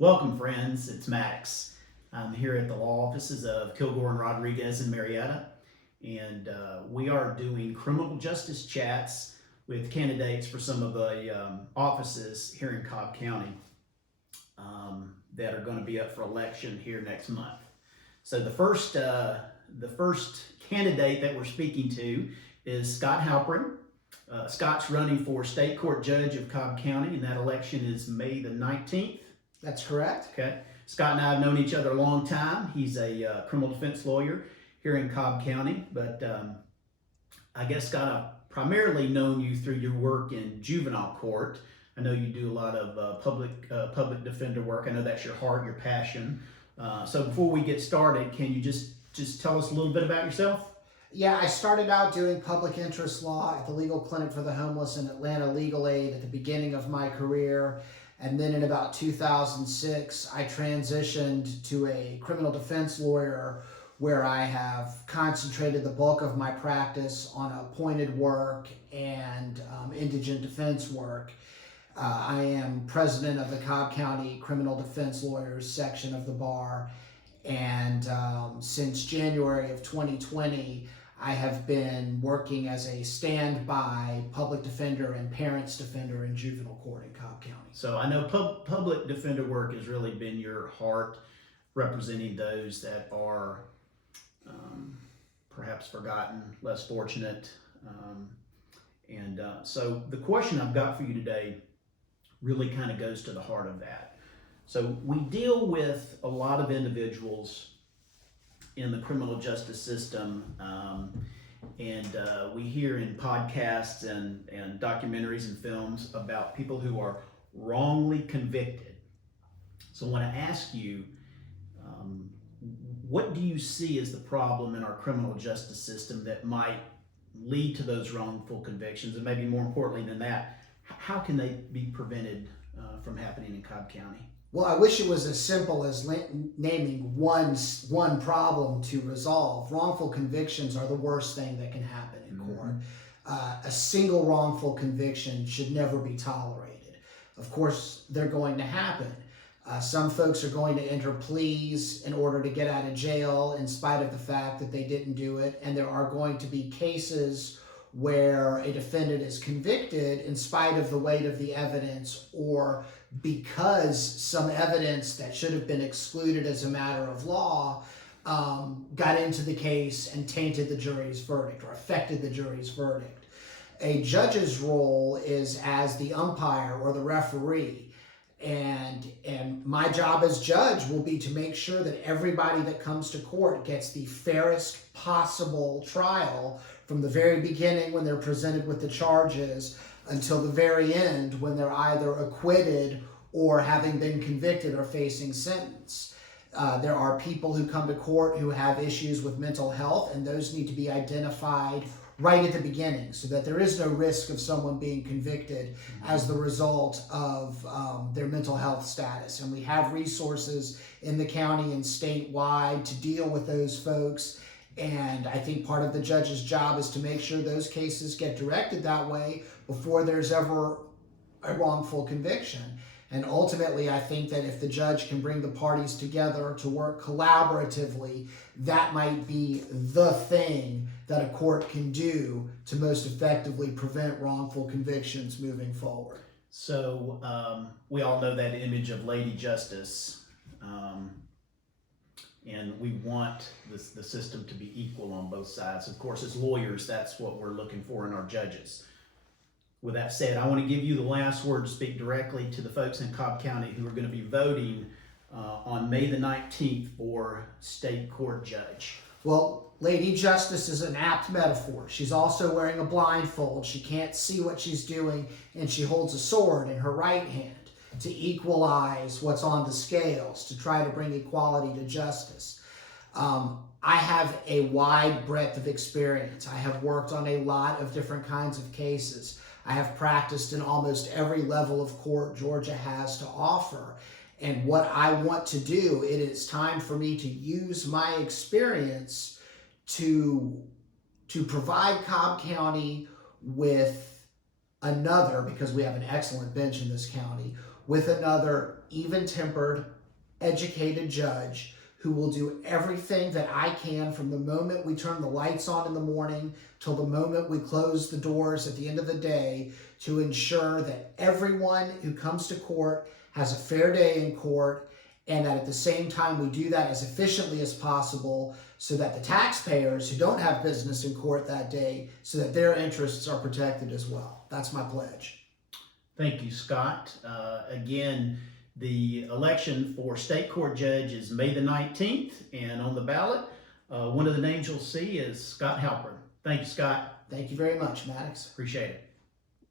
Welcome, friends. It's Maddox. I'm here at the law offices of Kilgore and Rodriguez in Marietta, and we are doing criminal justice chats with candidates for some of the offices here in Cobb County that are going to be up for election here next month. So the first candidate that we're speaking to is Scott Halperin. Scott's running for state court judge of Cobb County, and that election is May the 19th. That's correct. Okay. Scott and I have known each other a long time. He's a criminal defense lawyer here in Cobb County, but I guess, Scott, I've primarily known you through your work in juvenile court. I know you do a lot of public defender work. I know that's your heart, your passion. So before we get started, can you just tell us a little bit about yourself? Yeah, I started out doing public interest law at the Legal Clinic for the Homeless in Atlanta Legal Aid at the beginning of my career. And then in about 2006, I transitioned to a criminal defense lawyer where I have concentrated the bulk of my practice on appointed work and indigent defense work. I am president of the Cobb County Criminal Defense Lawyers section of the bar. And since January of 2020, I have been working as a standby public defender and parents defender in juvenile court in Cobb County. So I know public defender work has really been your heart, representing those that are perhaps forgotten, less fortunate. So the question I've got for you today really kind of goes to the heart of that. So we deal with a lot of individuals in the criminal justice system, and we hear in podcasts and documentaries and films about people who are wrongly convicted. So I want to ask you, what do you see as the problem in our criminal justice system that might lead to those wrongful convictions? And maybe more importantly than that, how can they be prevented from happening in Cobb County? Well, I wish it was as simple as naming one problem to resolve. Wrongful convictions are the worst thing that can happen in court. A single wrongful conviction should never be tolerated. Of course, they're going to happen. Some folks are going to enter pleas in order to get out of jail in spite of the fact that they didn't do it. And there are going to be cases where a defendant is convicted in spite of the weight of the evidence or because some evidence that should have been excluded as a matter of law got into the case and tainted the jury's verdict or affected the jury's verdict. A judge's role is as the umpire or the referee. And my job as judge will be to make sure that everybody that comes to court gets the fairest possible trial from the very beginning when they're presented with the charges until the very end when they're either acquitted or having been convicted or facing sentence. There are people who come to court who have issues with mental health, and those need to be identified right at the beginning so that there is no risk of someone being convicted as the result of their mental health status. And we have resources in the county and statewide to deal with those folks. And I think part of the judge's job is to make sure those cases get directed that way before there's ever a wrongful conviction. And ultimately, I think that if the judge can bring the parties together to work collaboratively, that might be the thing that a court can do to most effectively prevent wrongful convictions moving forward. So we all know that image of Lady Justice, and we want the system to be equal on both sides. Of course, as lawyers, that's what we're looking for in our judges. With that said, I want to give you the last word to speak directly to the folks in Cobb County who are going to be voting on May the 19th for state court judge. Well, Lady Justice is an apt metaphor. She's also wearing a blindfold. She can't see what she's doing, and she holds a sword in her right hand to equalize what's on the scales, to try to bring equality to justice. I have a wide breadth of experience. I have worked on a lot of different kinds of cases. I have practiced in almost every level of court Georgia has to offer. And what I want to do, it is time for me to use my experience to provide Cobb County with another, because we have an excellent bench in this county, with another even-tempered, educated judge who will do everything that I can from the moment we turn the lights on in the morning till the moment we close the doors at the end of the day to ensure that everyone who comes to court has a fair day in court, and that at the same time we do that as efficiently as possible so that the taxpayers who don't have business in court that day, so that their interests are protected as well. That's my pledge. Thank you, Scott. Again, the election for state court judge is May the 19th, and on the ballot, one of the names you'll see is Scott Halperin. Thank you, Scott. Thank you very much, Maddox. Appreciate it.